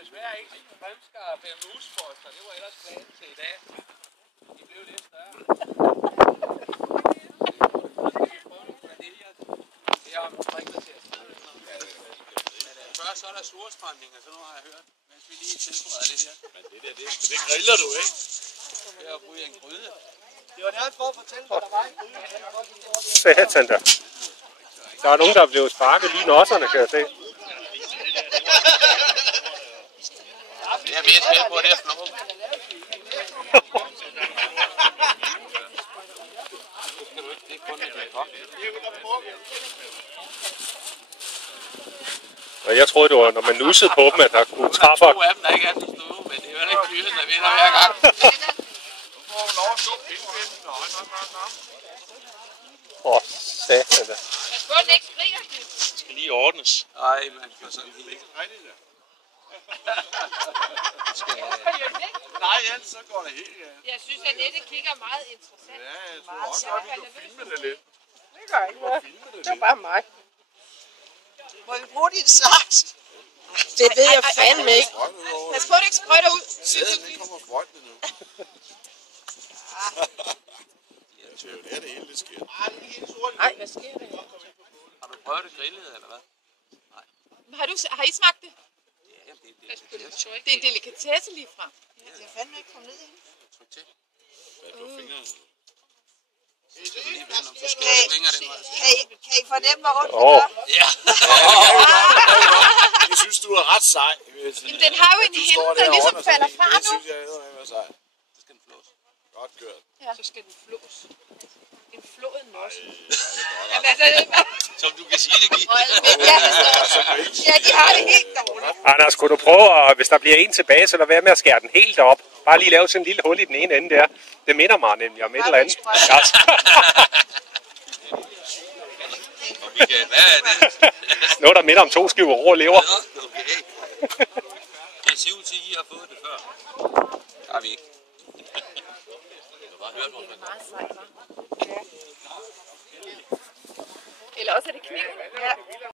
Desværre ikke fremskarpe af musposter. Det var ellers planen til i dag. De blev lidt større. Det er omkring til. Først så er der surstrømning, og så nu har jeg hørt, mens vi lige tilbereder lidt her. Men det griller du, ikke? Her bruger jeg en gryde. Det var nærmest for at fortælle, at der var en gryde. Satan da. Der er nogen, der er blevet sparket lige nosserne, kan jeg se. Jeg er mest med på, at det er flot. Det er kun et kok. Og jeg troede, det var, når man nussede på dem, at der kunne træffe. Der er 2 af dem, der ikke er til stå, men det er jo ikke dyren, der vinder hver gang. Åh, satan da. Hvor den ikke skriger. Det skal lige ordnes. Nej, man får sådan helt. Nej, Jens, så går det helt galt. Jeg synes, at Nette kigger meget interessant. Ja, jeg tror også godt, vi kan filme det lidt. Det gør ikke noget. Det er bare mig. Må vi bruge din saks? Det ved jeg fandme ikke. Pas på, det ikke sprøjter ud. Det kommer sprøjtende nu. Det er jo der, det hele det sker. Nej, hvad sker der? Har du prøvet det grillet, eller hvad? Har I smagt det? Ja, Det er en delikatesse lige fra. Jeg kan fandme ikke komme ned i. tryk til. Hvad på fingrene? Kan I fornemme, hvor ondt det gør? Ja. Jeg synes, du er ret sej. Jamen, den har jo en hinde, der ligesom falder fra Det nu. synes jeg er sej. Så skal den flås. Godt kørt. Ja. Så skal den flås. En flået nos. Jamen, altså, som du kan sige det, Gik. Ja, de har det helt dårligt. Anders, kunne du prøve, hvis der bliver en tilbage, så lad være med at skære den helt op. Bare lige lave sådan en lille hul i den ene ende der. Det minder mig nemlig om et eller andet. Ja. Og Michael, hvad er det? Noget, der minder om 2 skiver rå lever. Nå, okay. Det ser ud til, at I har fået det før. Det har vi ikke. Jeg har bare hørt, hvor man Meget sejt, hva'? Eller også er det kniven. Ja.